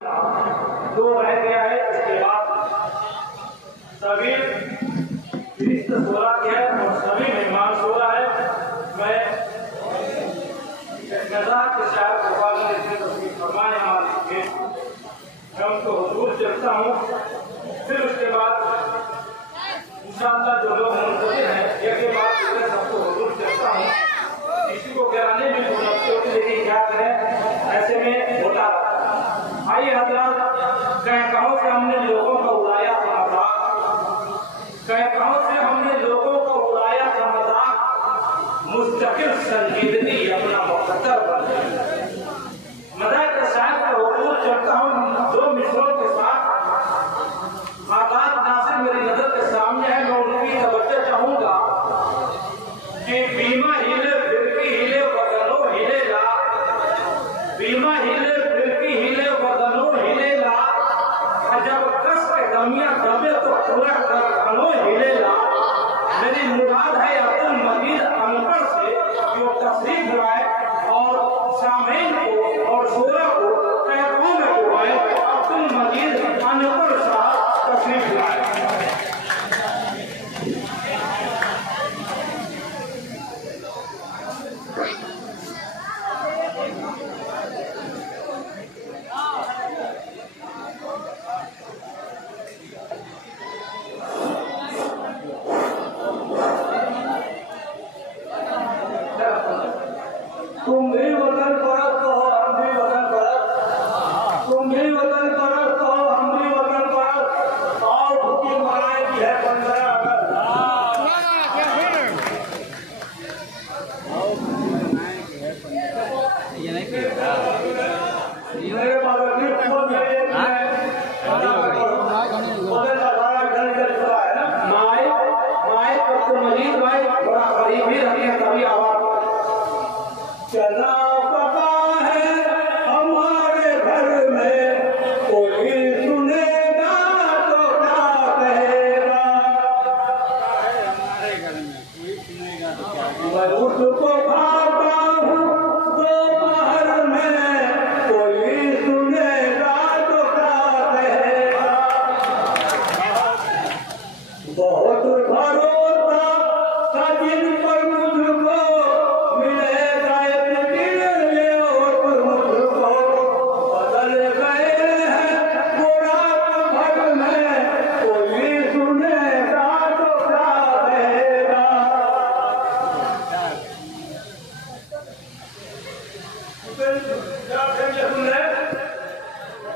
दो रह गया है। इसके बाद सभी फीस 16 की है और सभी मेहमान 16 है। मैं नज़ार के शायद भगवान ने इतने तस्वीर फरमाए हमारे, मैं उनको हुजूर चलता हूँ। फिर उसके बाद इंशाअल्लाह जो लोग मुंतज़िर हैं एक के बाद मैं सबको हुजूर चलता हूँ। किसी को गिराने में कोई नफसी होती, लेकिन क्या करें ऐसे में होता। आइए हज़रात, कहकाओं से हमने लोगों का उड़ाया था मजाक, कहकाओं से हमने लोगों का उड़ाया था मजाक, मुस्तकिल संजीदगी अपना मुक़द्दर बन गई। मज़ाक के शायद का हुजूर चलता हूँ दो मिसरों के साथ। आगाज नासिर मेरी नजर के सामने है, मैं उनकी तवज्जो चाहूंगा कि बीमा हिले फिरकी हिले बदलो हिलेगा, बीमा हिले फिरकी हिले बदलो हिलेगा, जब कस के दमिया दबे तो पूरा कर खनो हिलेगा। मेरी मुराद है अब्दुल मजीद अनवर से कि वो तशरीफ लाए और सामईन को और शोरा को कहकाओं में डुबाए। अब्दुल मजीद अनवर साहब तशरीफ लाए। तुम भी वतन परस्त हो, हम भी वतन परस्त, तुम भी वतन परस्त हो, हम भी वतन परस्त। और भूखी मनाए की है 15 अगस्त। मेरे बाबा जी को मेरे मजीद भाई थोड़ा करीब ही रखिए तभी आवाज चला पता है हमारे घर में, कोई सुनेगा तो क्या कहेगा, हमारे घर में कोई सुनेगा तो क्या कहेगा। मैं उसको खाता हूँ दोपहर में, कोई सुनेगा तो क्या कहेगा। बहुत भरोसा था जिन पर मुझको मिलेगा एक दिन, ये और मुझको बदल गए हैं वो रात भर में, कोई सुनेगा तो क्या कहेगा।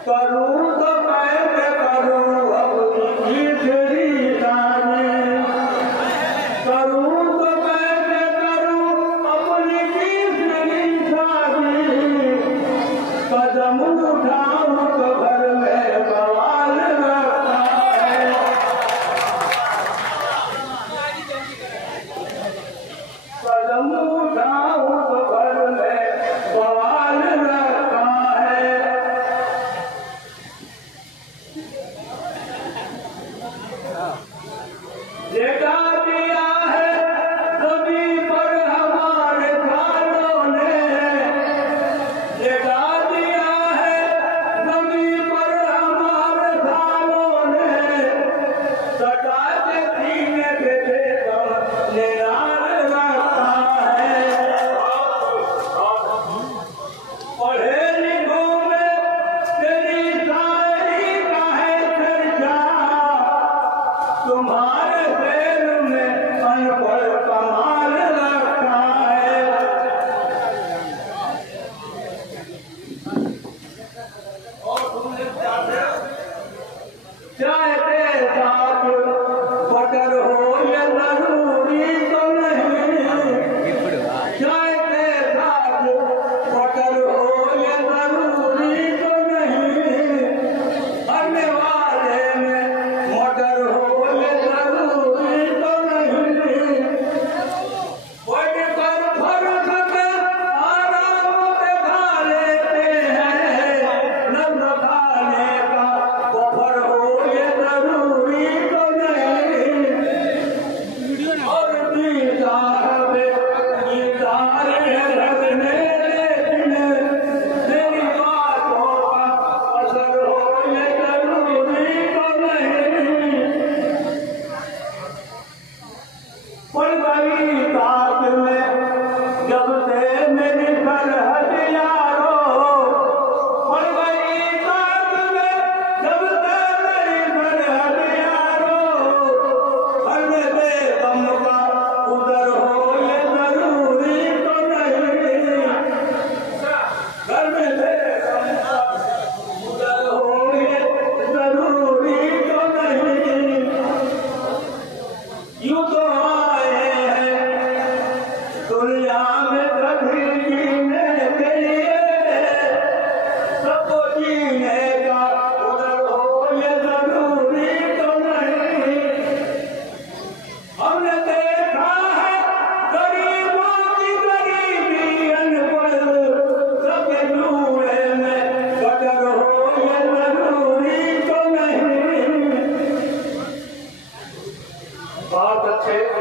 करूँ तो कैसे करूँ अपनी तीसरी शादी, करूँ तो कैसे करूँ अपनी तीसरी शादी, कदम उठाऊँ तो घर में बवाल रखता है, कदम उठाऊँ तो घर में बवाल रखता है। बहुत अच्छे